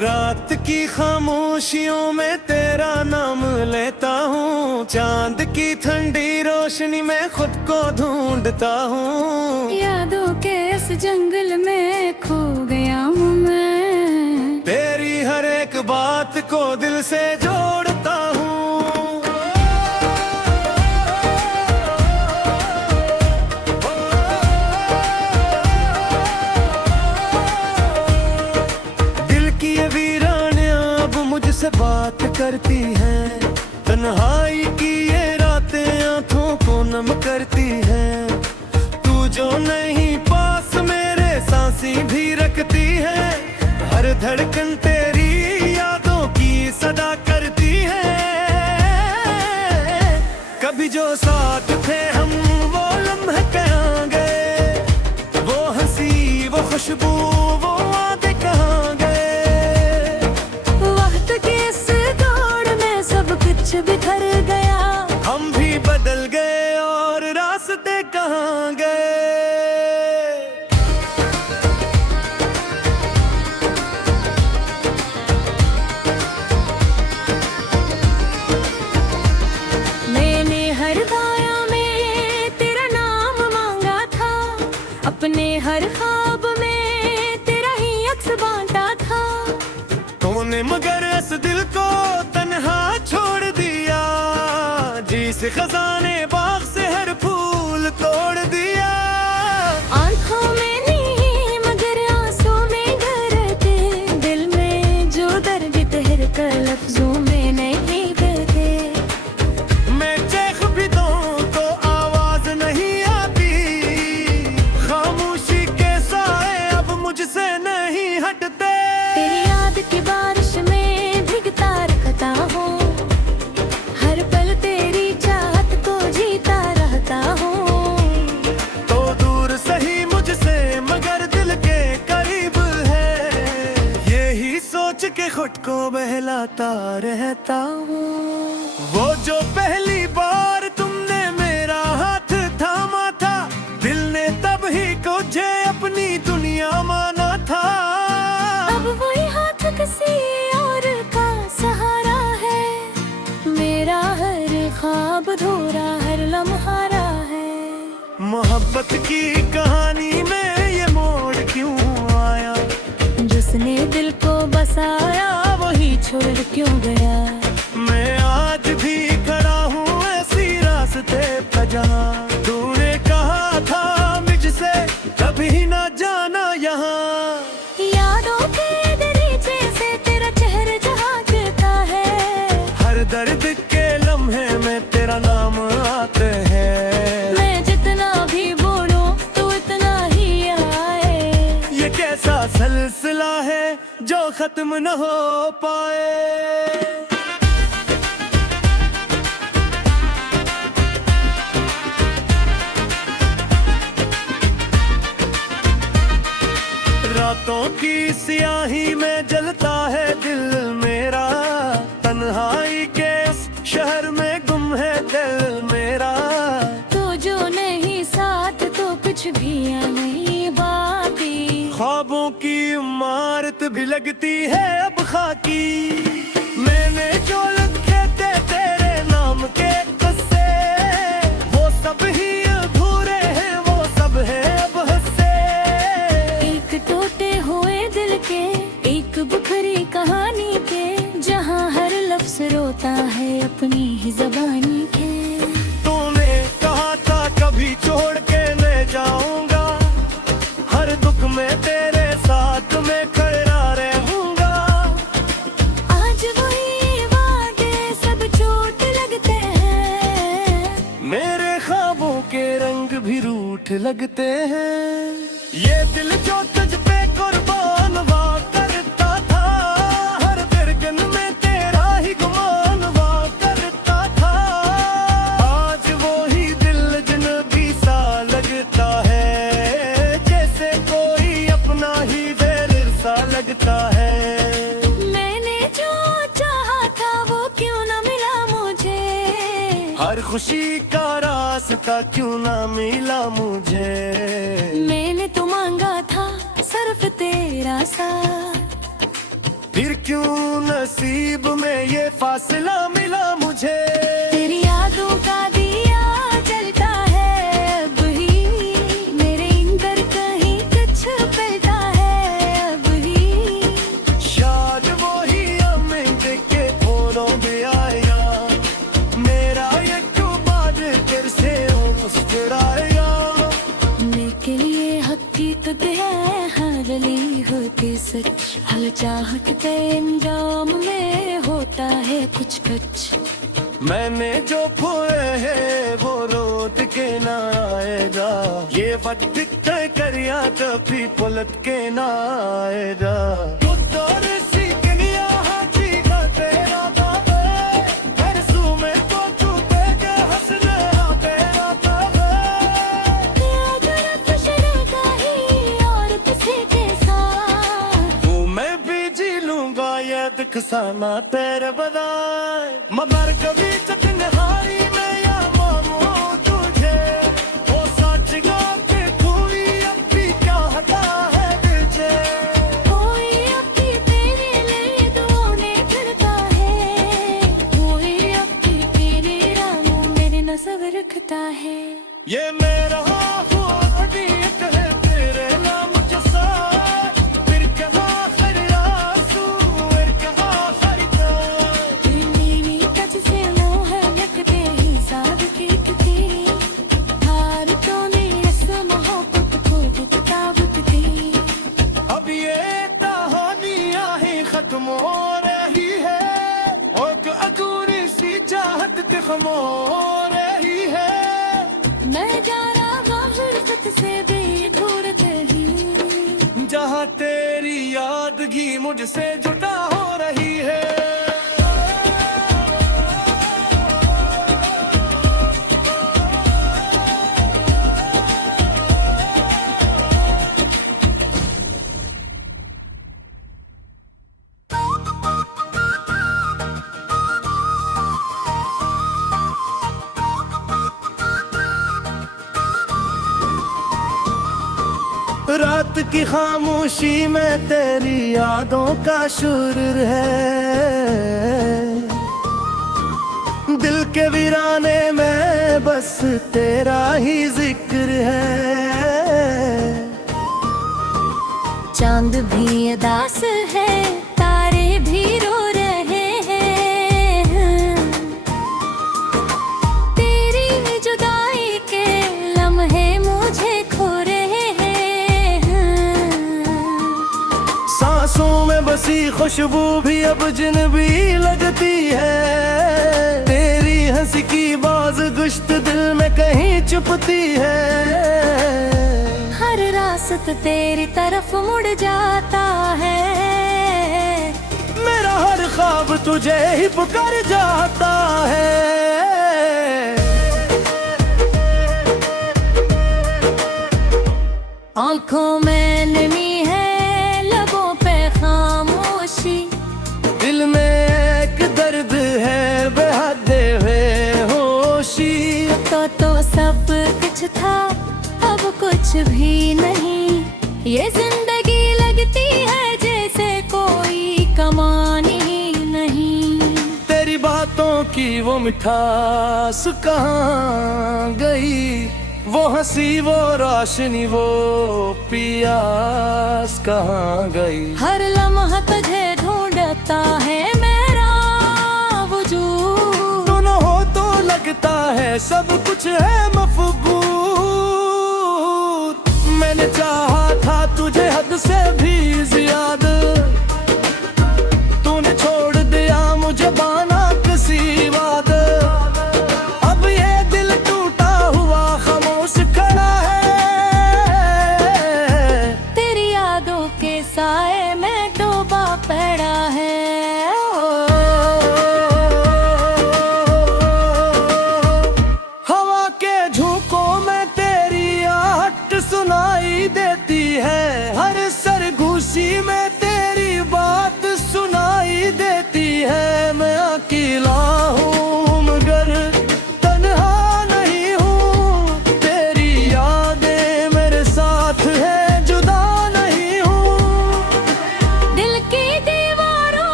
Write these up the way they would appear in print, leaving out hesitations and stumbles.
रात की खामोशियों में तेरा नाम लेता हूँ, चांद की ठंडी रोशनी में खुद को ढूंढता हूँ। यादों के इस जंगल में खो गया हूँ मैं, तेरी हर एक बात को दिल से जोड़ता हूँ। दिल की ये वीरानियां अब मुझसे बात करती हैं, तन्हाई की ये रातें आंखों को नम करती हैं। तू जो नहीं पास मेरे सांसें भी रखती है, हर धड़कन तेरी यादों की सदा करती है। कभी जो साथ थे हम वो लम्हे कहाँ गए, वो हंसी वो खुशबू वो वादे कहाँ गए। वक्त की इस दौड़ में सब कुछ बिखर गया, हम भी बदल गए और रास्ते कहाँ गए। मैंने हर दाया में तेरा नाम मांगा था, अपने हर ख्वाब में तेरा ही अक्स बांटा था। तूने मगर इस दिल को तन्हा छोड़ दिया, जी से खजाने बाग से हर फूल तोड़ दिया। आंखों में नहीं मगर आंसू में डरते, दिल में जो दर्द ठहर कर लफ्जों में नहीं बहते। मैं चेख भी दूं तो आवाज नहीं आती, खामोशी के साए अब मुझसे नहीं हटते। तेरी याद की बारिश में भीगता रहता हूँ, हर पल तेरी चाहत को जीता रहता हूँ। तो दूर सही मुझसे मगर दिल के करीब है, यही सोच के खुद को बहलाता रहता हूँ। वो जो पहली बार तुमने मेरा हाथ थामा था, दिल ने तब ही तुझे अपनी दुनिया माना था। अब वही हाथ किसी और का सहारा है, मेरा हर ख्वाब धोरा हर लम्हारा है। मोहब्बत की कहानी में ये मोड़ क्यों आया, जिसने दिल को बसाया वही छोड़ क्यों गया। मैं आज भी खड़ा हूँ ऐसी रास्ते पे जहाँ तूने कहा था मुझसे कभी ना जाना यहाँ। यादों के दरीचे से तेरा चेहरा झांकता है, हर दर्द के लम्हे में तेरा नाम आते हैं। मैं जितना भी बोलूं तो इतना ही आए। ये कैसा सिलसिला है जो खत्म न हो पाए। रातों की सियाही में जलता है दिल मेरा, तन्हाई के इस शहर में गुम है दिल मेरा। तो जो नहीं साथ तो कुछ भी नहीं बाकी, ख्वाबों की इमारत भी लगती है अब खाकी। मैंने जो लिखे थे तेरे नाम के किस्से, वो सब ही अधूरे हैं वो सब है अब हंसे। एक टूटे हुए दिल के एक बुखरी कहानी के, जहाँ हर लफ्ज रोता है अपनी ही ज़बानी के। तूने कहा था कभी छोड़ के मैं जाऊंगा, हर दुख में तेरे साथ मैं खड़ा रहूंगा। आज वही वादे सब चोट लगते हैं, मेरे ख्वाबों के रंग भी रूठ लगते हैं। ये दिल जो तुझ पे कुर्बान वा करता था, हर धड़कन में तेरा ही गुमान वा करता था। आज वो ही दिल अजनबी सा लगता है, जैसे कोई अपना ही गैर सा लगता है। मैंने जो चाहा था वो क्यों न मिला मुझे, हर खुशी का रास्ता क्यों ना मिला मुझे। मैंने तो मांगा था सिर्फ तेरा साथ, फिर क्यों नसीब में ये फासला मिला मुझे। तेरी यादों का दिया जलता है अब ही, मेरे अंदर कहीं कुछ पलता है अब ही। शायद वो ही हमें देख के थोड़ा भी आएगा, मेरा एक बाद फिर से मुस्कुराएगा। के लिए हकीकत है हर ली होती सच, हल चाहत के अंजाम में होता है कुछ कुछ। मैंने जो खोए है वो रोट के ना आएगा, ये वक्त तय करिया कभी पलट के ना आएगा। खसाना तेरे बदाए मगर कभी चटन हारी मैं या मामू तुझे, वो सच गाते कोई अब भी क्या हटा है दिल से। कोई अब भी तेरे लिए दुआने फिरता है, कोई अब भी तेरे राहों मेरे नजर रखता है। ये मेरा खत्म हो रही है और अधूरी सी चाहत खत्म हो रही है। मैं जा रहा फुर्सत से भी दूर कहीं, जहाँ तेरी यादगी मुझसे जुदा हो रही है। रात की खामोशी में तेरी यादों का सुर है, दिल के वीराने में बस तेरा ही जिक्र है। चांद भी उदास है, तारे भी रो रहे हैं, तेरी जुदाई के लम्हे मुझे खो रहे हैं। सांसों में बसी खुशबू भी अब जिनबी लगती है, तेरी हंसी की बाज गुश्त दिल में कहीं छुपती है। हर रास्त तेरी तरफ मुड़ जाता है, मेरा हर ख्वाब तुझे ही पुकार जाता है। आंखों में नमी है, लबों पे खामोशी, दिल में एक दर्द है बेहदे हुए होशी। तो सब कुछ था अब कुछ भी नहीं, ये जिंदगी लगती है जैसे कोई कमानी नहीं। तेरी बातों की वो मिठास कहाँ गई, वो हंसी वो रोशनी वो पियास कहाँ गई। हर लम्हा तुझे ढूंढता है मेरा वजूद, दोनों हो तो लगता है सब कुछ है मफबूल। मैंने चाहा था तुझे हद से भी ज्यादा, तूने छोड़ दिया मुझे बाना किसी बात। अब ये दिल टूटा हुआ खामोश खड़ा है, तेरी यादों के साए में डूबा पड़ा है। हवा के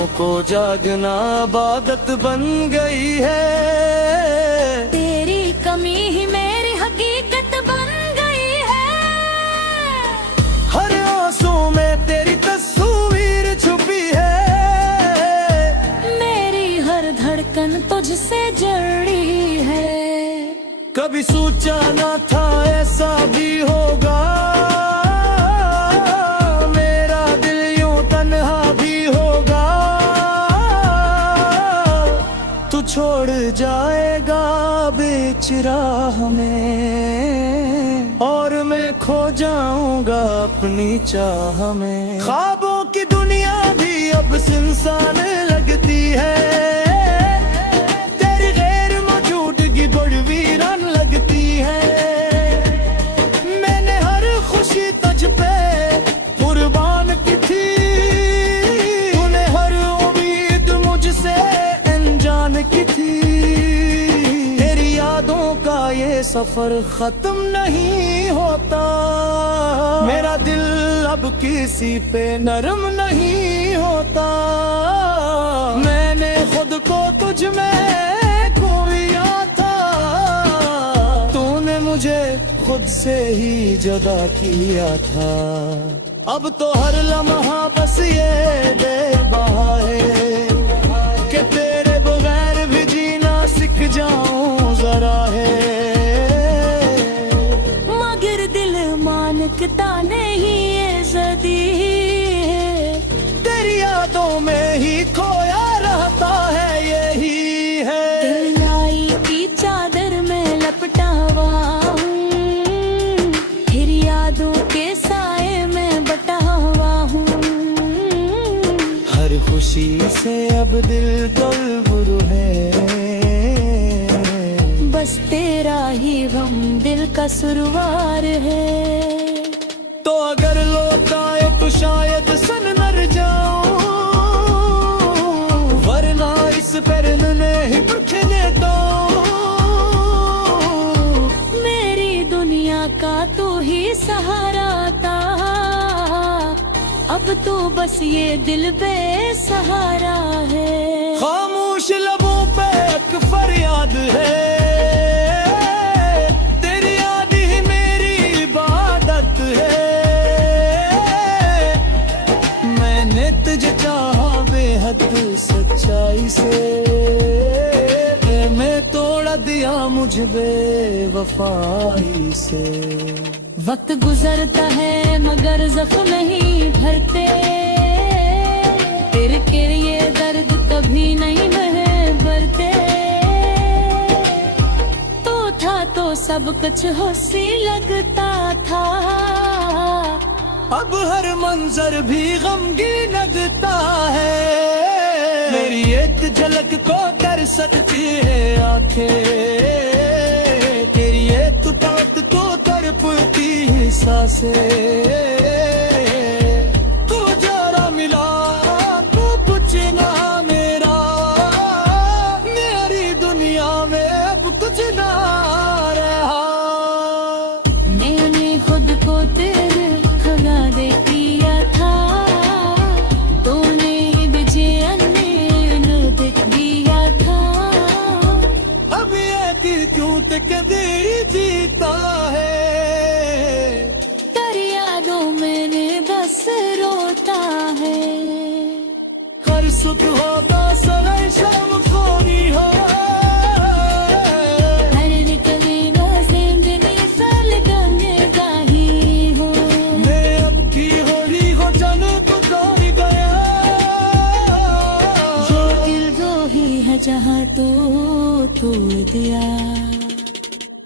ख्वाबों को जागना इबादत बन गई है। तेरी कमी ही मेरी हकीकत बन गई है। हर आंसू में तेरी तस्वीर छुपी है। मेरी हर धड़कन तुझसे जुड़ी है। कभी सोचा ना था ऐसा भी होगा, मेरा दिल यूं तन्हा भी होगा। तू छोड़ जाएगा बीच राह में, और मैं खो जाऊंगा अपनी चाह में। ख्वाबों की दुनिया भी अब सुनसान लगती है। तेरी गैर मौजूदगी बड़ी वीरान लगती है। मैंने हर खुशी तुझ पे कुर्बान की थी, तूने हर उम्मीद मुझसे अनजान की थी। तेरी यादों का ये सफर खत्म नहीं होता, मेरा दिल अब किसी पे नरम नहीं होता। मैंने खुद को तुझ में खोया था, तूने मुझे खुद से ही जुदा किया था। अब तो हर लम्हा बस ये बेबहा है कि तेरे बगैर भी जीना सीख जाऊं जरा है। मगर दिल मानता नहीं ये जदी, तेरी यादों में ही खोया रहता है यही है। दिलाई की चादर में लपटा हुआ हूँ, फिर यादों के साए में बटा हुआ हूँ। हर खुशी से अब दिल गुलबुरु है, बस तेरा ही गम दिल का सुरवार है। तो अगर लौट आए तो शायद सन मर जाऊं, वरना इस पैरन ने ही रखने दो। मेरी दुनिया का तू ही सहारा था, अब तो बस ये दिल बेसहारा है। खामोश लबों पे एक फरियाद है, तेरी याद ही मेरी इबादत है। मैंने तुझे चाहा बेहद सच्चाई से, मैं तोड़ा दिया मुझ बेवफाई से। वक्त गुजरता है मगर जख्म नहीं भरते, फिर के ये दर्द कभी नहीं बरते। तो था तो सब कुछ होशी लगता था, अब हर मंजर भी गमगीन लगता है। मेरी एक झलक को कर सकती है आंखें, तेरी एक बात को तड़पती है सांसें। तू जरा मिला तू पूछना मेरा, मेरी दुनिया में अब कुछ ना रहा। मैंने खुद को तेरे खगा दे दिया था, तूने मुझे अन्य देख दिया था। अब ये दिल क्यों तक देरी जीता है, तेरी यादों में बस रोता है। हर सुख होता सगाई शाम खोरी हो, हर निकले ना जिंदगी साल गंगे गाही हो। मैं अब की होली हो जाने को कोई गया, जो दिल वो ही है जहाँ तू तोड़ दिया।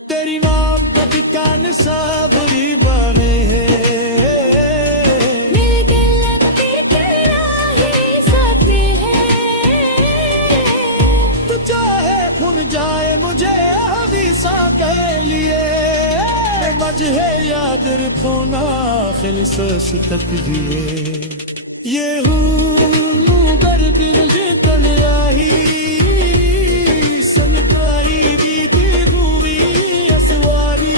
तेरी नाम का ठिकाने साबरी बने हैं, मिलके लगती तेरा ही साथ है। तू चाहे भूल जाए मुझे हमेशा के लिए। मजहे याद रखोना खिलस तक दिए, ये हूँ गर दिल जितन आई सनकाई बीती हुई असवारी।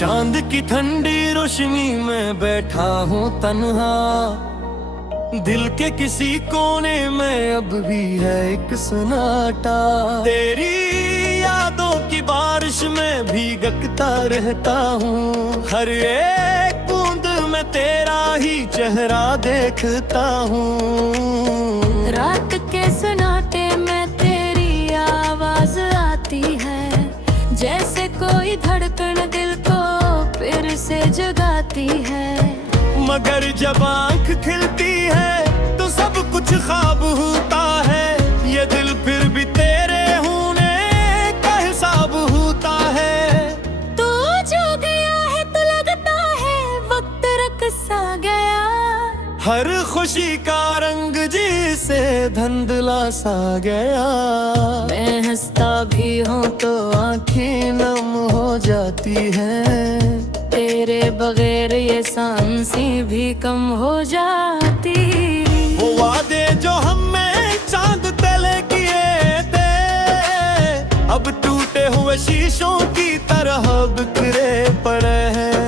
चांद की ठंडी रोशनी में बैठा हूँ तन्हा, दिल के किसी कोने में अब भी है एक सन्नाटा। तेरी यादों की बारिश में भीगता रहता हूँ, हर एक बूंद में तेरा ही चेहरा देखता हूँ। रात के सन्नाटे में तेरी आवाज आती है, जैसे कोई धड़कन दिल को फिर से जगाती है। मगर जब आंख खिलती है तो सब कुछ ख्वाब होता है, ये दिल फिर भी तेरे होने का हिसाब होता है। तू जो गया है तो लगता है वक्त रख सा गया, हर खुशी का रंग जी से धुंधला सा गया। मैं हंसता भी हूँ तो आंखें नम हो जाती हैं, तेरे बगैर ये सांसें भी कम हो जाती। वो वादे जो हमें चांद तले किए थे, अब टूटे हुए शीशों की तरह बिखरे पड़े हैं।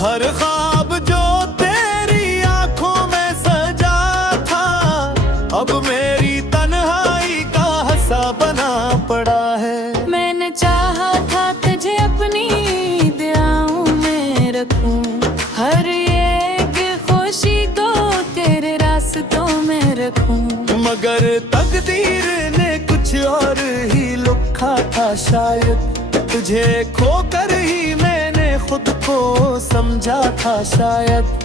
हर ख्वाब जो तेरी आंखों में सजा था, अब मेरी तन्हाई का हिस्सा बना पड़ा है। मैंने चाहा था तुझे अपनी दुआओं में रखूं, हर एक खुशी को तेरे रास्तों में रखूं। मगर तकदीर ने कुछ और ही लिखा था शायद, तुझे खोकर ही मैंने खुद को समझा था शायद।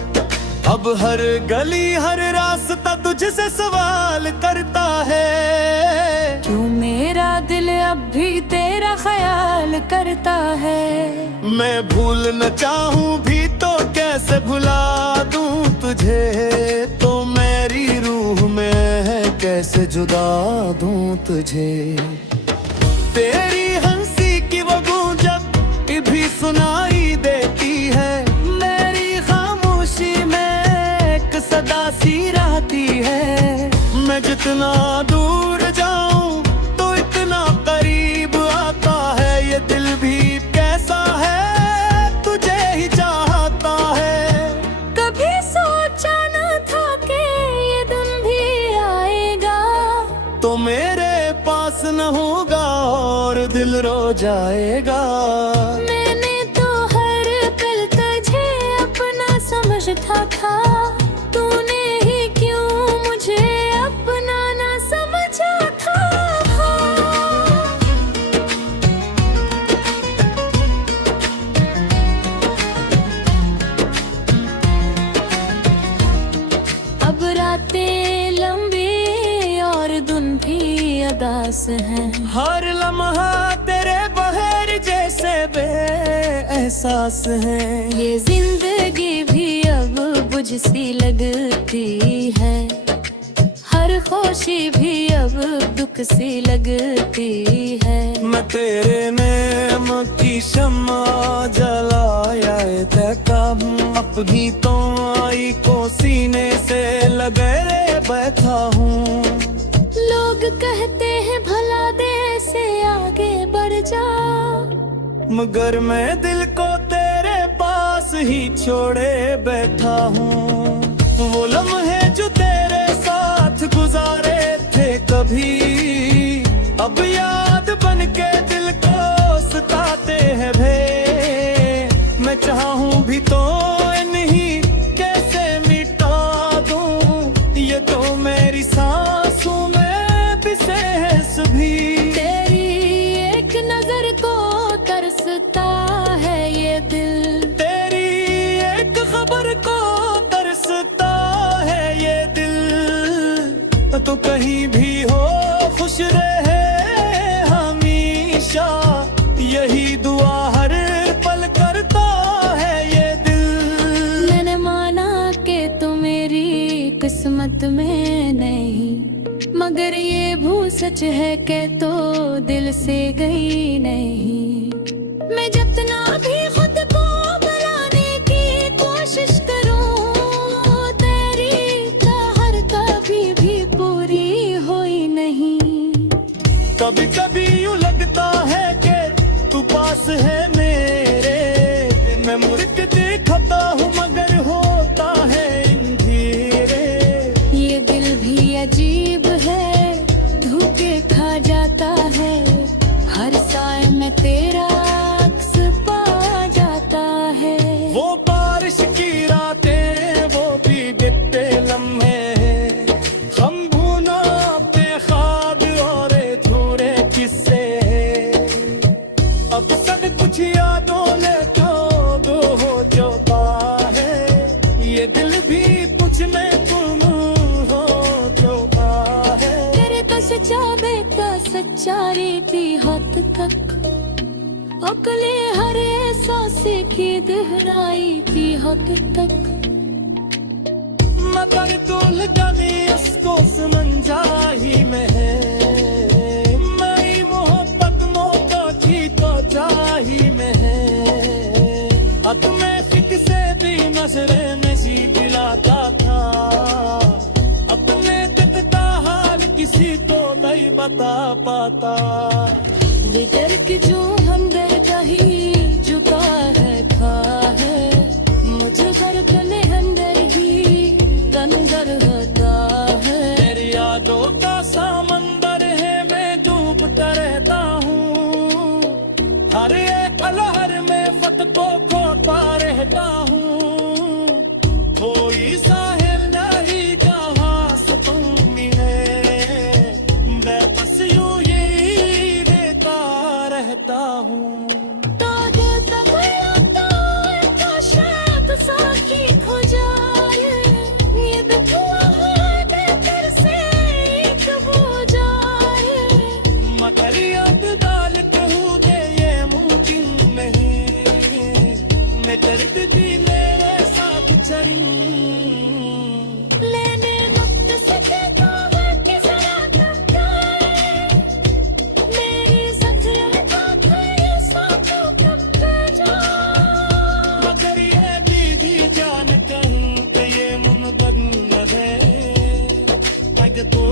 अब हर गली हर रास्ता तुझसे सवाल करता है, क्यों मेरा दिल अब भी तेरा ख्याल करता है। मैं भूल न चाहूं भी तो कैसे भुला दूं तुझे, तो मेरी रूह में है कैसे जुदा दूं तुझे। तेरी हंसी की वो गूंज जब भी सुनाई देती है, मेरी खामोशी में एक सदा सी रहती है। मैं जितना दूर जाऊं तो इतना करीब आता है, ये दिल भी कैसा है तुझे ही चाहता है। कभी सोचा न था कि ये दिन भी आएगा, तो मेरे पास न होगा और दिल रो जाएगा। मैंने तो हर पल तुझे अपना समझता था, तूने ही क्यों मुझे अपना ना समझा था। अब रातें लंबी और दिन भी अदास हैं, हर लम्हा तेरे बहर जैसे बे एहसास है। ये जिंदगी भी अब बुझ सी लगती है, हर खुशी भी अब दुख सी लगती है। मैं तेरे नेम की शम्मा जलाया तकब, अपनी तो आई को सीने से लगे बैठा हूँ। लोग कहते हैं भला दे से आगे बढ़ जा, मगर मैं दिल को तेरे पास ही छोड़े बैठा हूँ। वो लम्हे जो तेरे साथ गुजारे थे कभी, अब याद बन के दिल को सताते हैं भे। मैं चाहूं भी तो नहीं कैसे मिटा दूं, ये तो मेरी सांसों में पिसे हैं सभी। तेरी एक नजर को तरसता है ये दिल, तेरी एक खबर को तरसता है ये दिल। तो कहीं भी हो खुश रहे हमेशा, यही दुआ हर पल करता है ये दिल। मैंने माना कि तू मेरी किस्मत में नहीं, मगर ये भूल सच है कि तो दिल से गई नहीं। मैं जितना भी खुद को बुलाने की कोशिश करूं, तेरी चाहत कभी भी पूरी हुई नहीं। कभी कभी यूं लगता है कि तू पास है मेरे, हद तक अगले हर एहसास की गहराई की हद तक मगर तुल जानी इसको समझा ही में है मई मोहब्बत मौका की तो जाही में है हद में फिक से भी नजरे नहीं दिलाता था अपने दिल का हाल किसी को नहीं बता पाता बिगर के जो हमदर्द ही जुदा है था है मुझे धड़कन अंदर ही अंदर होता है तेरी यादों का समंदर है मैं डूबता रहता हूँ हर एक अलहर में फत को खोता रहता हूँ कोई साहिल नहीं जहाँ से तुम है मैं बस यूं ही रहता रहता हूँ मगर याद डाल कहूँ दे ये मुमकिन नहीं मैं दर्द दी मेरे साथ चली लेने वक्त से कहता है कि जरा कब जाए मेरी ज़ंजीर बात है ये सांसों कब जा मगर ये दीदी जान कहीं कि ये मुमकिन है अगर तू